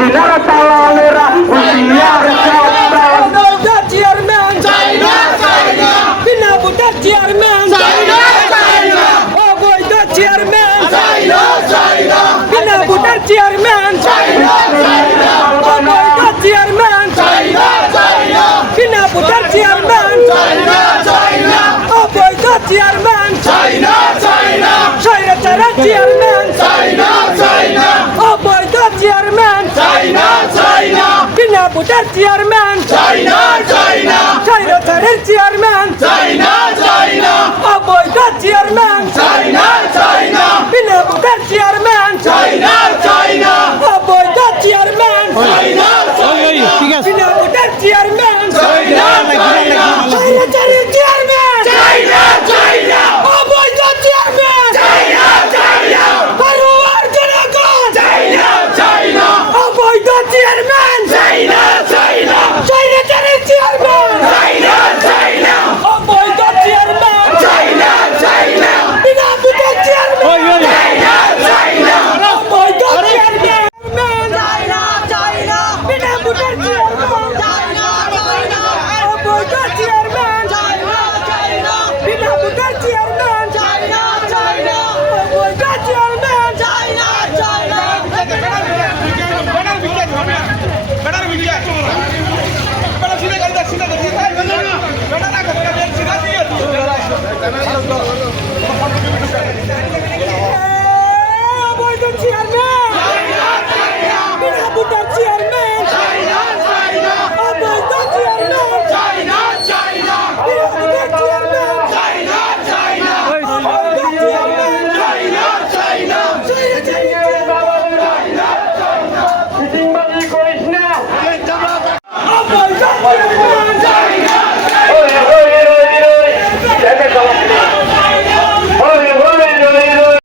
হাসিনার দালালেরা হুঁশিয়ার সাবধান চেয়ারম্যান চাইনা চাইনা বিনা ভোটার চেয়ারম্যান চাইনা চাইনা অবৈধ চেয়ারম্যান চাইনা চাইনা বিনা ভোটার চেয়ারম্যান চাইনা চাইনা অবৈধ চেয়ারম্যান চাইনা চাইনা বিনা ভোটার চেয়ারম্যান চাইনা চাইনা অবৈধ চেয়ারম্যান চাইনা চাইনা স্বৈরাচার চেয়ারম্যান চাইনা চাইনা অবৈধ চেয়ারম্যান চাইনা চাইনা বিনা ভোটার চেয়ারম্যান চাইনা চাইনা স্বৈরাচারের চেয়ারম্যান চাইনা চাইনা অবৈধ চেয়ারম্যান চাইনা চাইনা বিনা ভোটার চেয়ারম্যান চাইনা চাইনা অবৈধ চেয়ারম্যান চাইনা চাইনা বিনা ভোটার চেয়ারম্যান চাইনা চাইনা স্বৈরাচারের চেয়ারম্যান চাইনা চাইনা অবৈধ চেয়ারম্যান চাইনা চাইনা পরিবার জনগণ চাইনা চাইনা অবৈধ চেয়ারম্যান চাইনা চাইনা স্বৈরাচারের চেয়ারম্যান চাইনা চাইনা অবৈধ চেয়ারম্যান চাইনা চাইনা বিনা ভোটার চেয়ারম্যান চাইনা চাইনা অবৈধ চেয়ারম্যান চাইনা চাইনা বিনা ভোটার চেয়ারম্যান চাইনা চাইনা অবৈধ চেয়ারম্যান চাইনা চাইনা বিনা ভোটার চেয়ারম্যান চাইনা চাইনা অবৈধ চেয়ারম্যান চাইনা চাইনা অবৈধ চেয়ারম্যান বিনা ভোটার চেয়ারম্যান অবৈধ চেয়ারম্যান বিনা ভোটার চেয়ারম্যান চিটিংবাজি করিস না অবৈধ চেয়ারম্যান